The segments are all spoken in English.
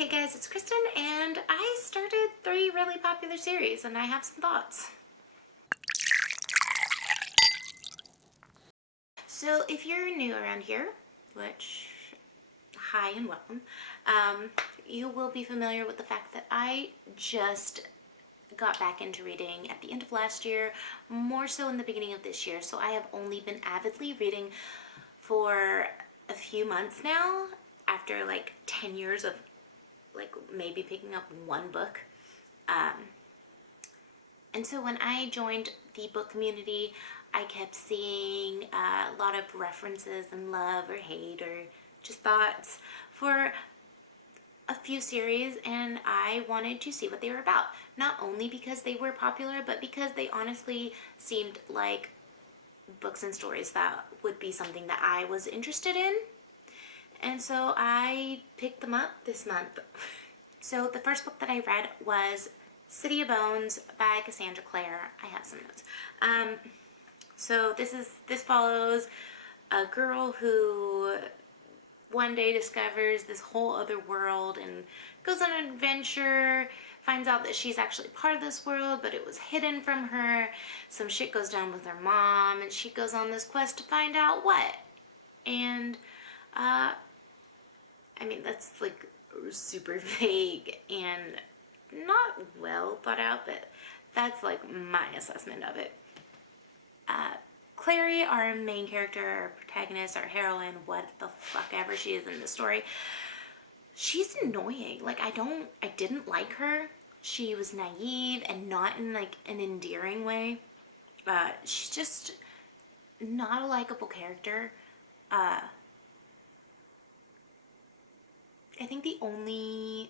Hey guys, it's Kristen, and I started 3 really popular series, and I have some thoughts. So if you're new around here, which, hi and welcome, you will be familiar with the fact that I just got back into reading at the end of last year, more so in the beginning of this year, so I have only been avidly reading for a few months now, after like 10 years of like maybe picking up one book. And so when I joined the book community, I kept seeing a lot of references and love or hate or just thoughts for a few series, and I wanted to see what they were about. Not only because they were popular, but because they honestly seemed like books and stories that would be something that I was interested in. And so I picked them up this month. So the first book that I read was City of Bones by Cassandra Clare. I have some notes. So this follows a girl who one day discovers this whole other world and goes on an adventure, finds out that she's actually part of this world, but it was hidden from her. Some shit goes down with her mom, and she goes on this quest to find out what. And, I mean, that's like super vague and not well thought out, but that's like my assessment of it. Clary, our main character, our protagonist, our heroine, what the fuck ever she is in the story, she's annoying. Like, I didn't like her. She was naive and not in like an endearing way. She's just not a likable character. I think the only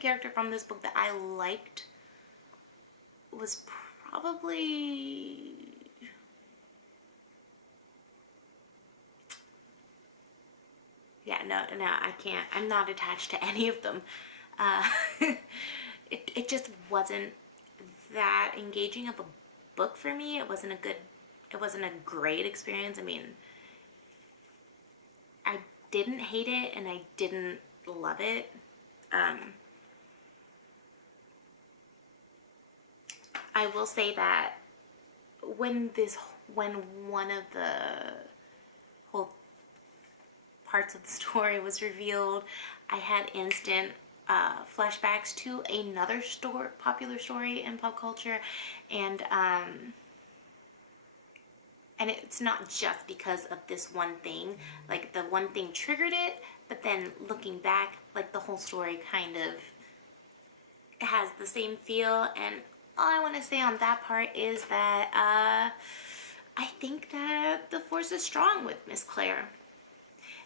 character from this book that I liked was probably no, I can't. I'm not attached to any of them. It just wasn't that engaging of a book for me. It wasn't a great experience. I mean, I didn't hate it and I didn't love it. I will say that when one of the whole parts of the story was revealed, I had instant flashbacks to another popular story in pop culture, and it's not just because of this one thing. Like, the one thing triggered it, but then looking back, like, the whole story kind of has the same feel. And all I want to say on that part is that I think that the force is strong with Miss Clare.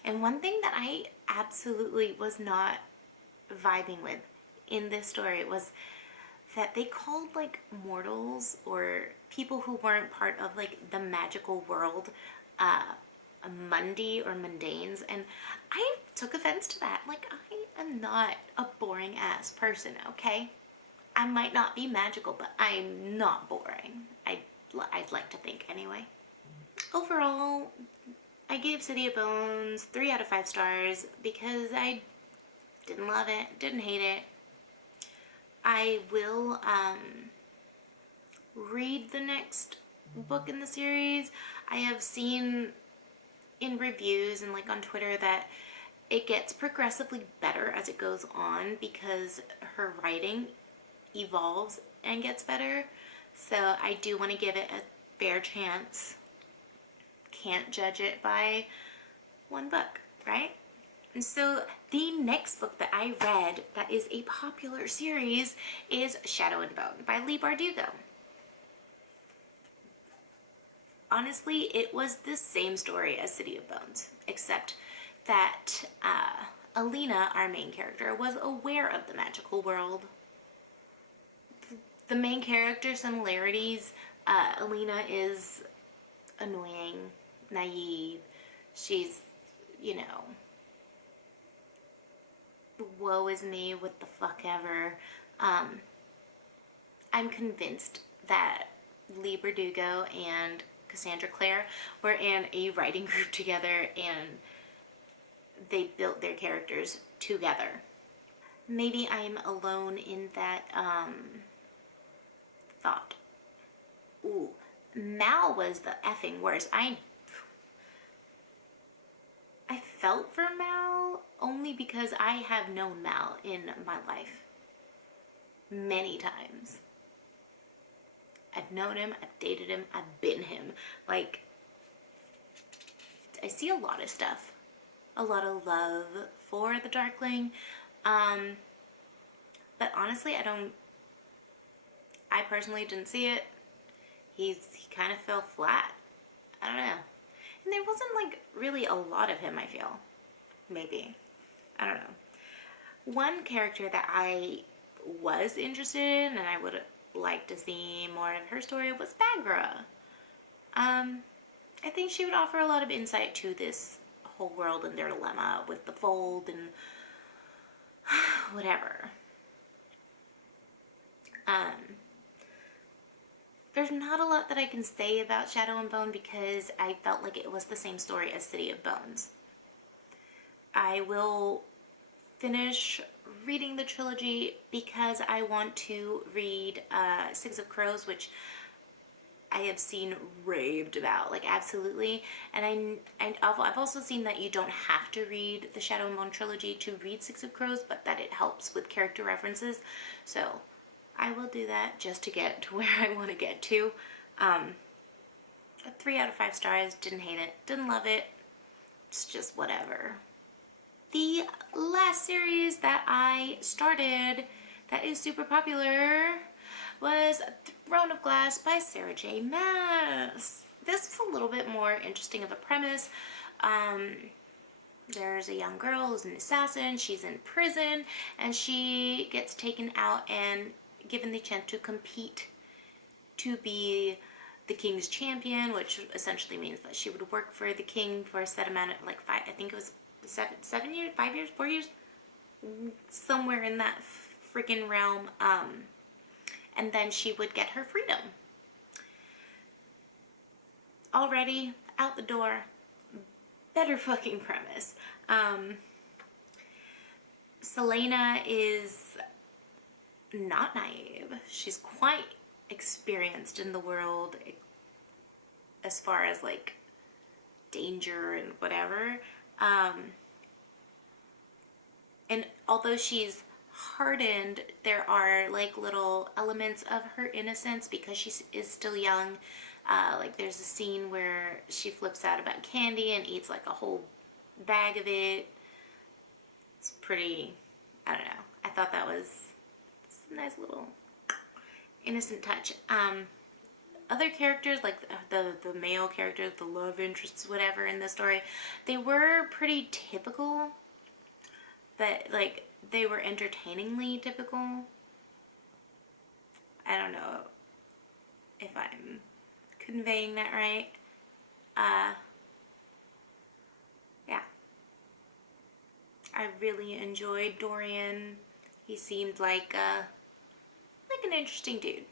And one thing that I absolutely was not vibing with in this story was that they called like mortals or people who weren't part of like the magical world Mundi or mundanes, and I took offense to that. Like, I am not a boring ass person, okay? I might not be magical, but I'm not boring. I'd like to think anyway. Overall, I gave City of Bones 3 out of 5 stars because I didn't love it, didn't hate it. I will read the next book in the series. I have seen in reviews and like on Twitter that it gets progressively better as it goes on because her writing evolves and gets better. So I do want to give it a fair chance. Can't judge it by one book, right? And so the next book that I read that is a popular series is Shadow and Bone by Leigh Bardugo. Honestly, it was the same story as City of Bones, except that Alina, our main character, was aware of the magical world. The main character similarities, Alina is annoying, naive, she's, you know, woe is me, what the fuck ever. I'm convinced that Leigh Bardugo and Cassandra Clare were in a writing group together, and they built their characters together. Maybe I'm alone in that thought. Ooh, Mal was the effing worst. I felt for Mal only because I have known Mal in my life many times. I've known him, I've dated him, I've been him. Like, I see a lot of stuff. A lot of love for the Darkling. But honestly, I personally didn't see it. He kind of fell flat. I don't know. And there wasn't like really a lot of him, I feel. Maybe. I don't know. One character that I was interested in and I would like to see more of her story was Bagra. I think she would offer a lot of insight to this whole world and their dilemma with the fold and whatever. There's not a lot that I can say about Shadow and Bone because I felt like it was the same story as City of Bones. I will finish reading the trilogy because I want to read Six of Crows, which I have seen raved about, like absolutely. And I've also seen that you don't have to read the Shadow and Bone trilogy to read Six of Crows, but that it helps with character references. So I will do that just to get to where I want to get to. 3 out of 5 stars. Didn't hate it. Didn't love it. It's just whatever. The last series that I started that is super popular was Throne of Glass by Sarah J. Maas. This was a little bit more interesting of a premise. There's a young girl who's an assassin. She's in prison and she gets taken out and given the chance to compete to be the king's champion, which essentially means that she would work for the king for a set amount of like 5, I think it was 7 years, 5 years, 4 years, somewhere in that freaking realm. And then she would get her freedom. Already out the door. Better fucking premise. Selena is not naive. She's quite experienced in the world as far as like danger and whatever. And although she's hardened, there are like little elements of her innocence because she is still young. Like there's a scene where she flips out about candy and eats like a whole bag of it. It's pretty, I don't know. I thought that was a nice little innocent touch. Other characters, like the male characters, the love interests, whatever in the story, they were pretty typical, but like they were entertainingly typical. I don't know if I'm conveying that right. Yeah. I really enjoyed Dorian. He seemed like an interesting dude.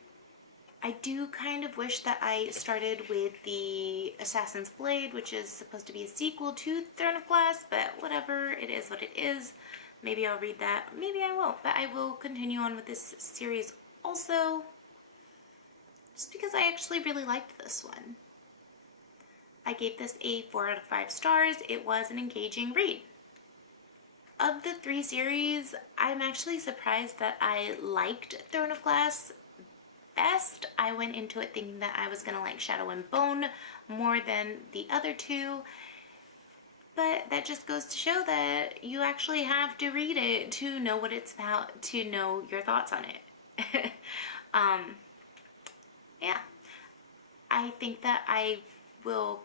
I do kind of wish that I started with the Assassin's Blade, which is supposed to be a sequel to Throne of Glass, but whatever, it is what it is. Maybe I'll read that, maybe I won't, but I will continue on with this series also, just because I actually really liked this one. I gave this a 4 out of 5 stars. It was an engaging read. Of the 3 series, I'm actually surprised that I liked Throne of Glass best. I went into it thinking that I was going to like Shadow and Bone more than the other 2. But that just goes to show that you actually have to read it to know what it's about, to know your thoughts on it. Yeah. I think that I will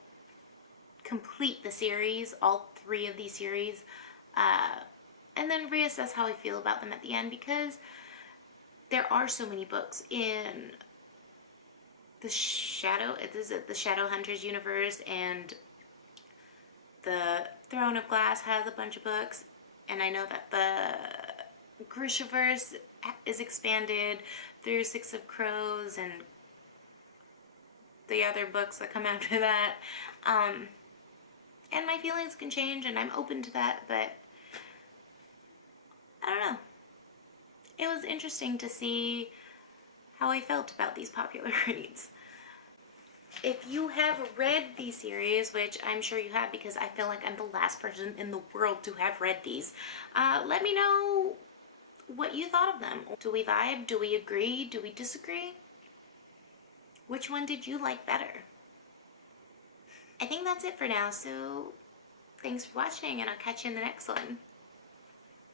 complete the series, all 3 of these series, and then reassess how I feel about them at the end, because there are so many books in the Shadowhunters universe, and the Throne of Glass has a bunch of books, and I know that the Grishaverse is expanded through Six of Crows and the other books that come after that. And my feelings can change, and I'm open to that, but I don't know. It was interesting to see how I felt about these popular reads. If you have read these series, which I'm sure you have because I feel like I'm the last person in the world to have read these, let me know what you thought of them. Do we vibe? Do we agree? Do we disagree? Which one did you like better? I think that's it for now, so thanks for watching, and I'll catch you in the next one.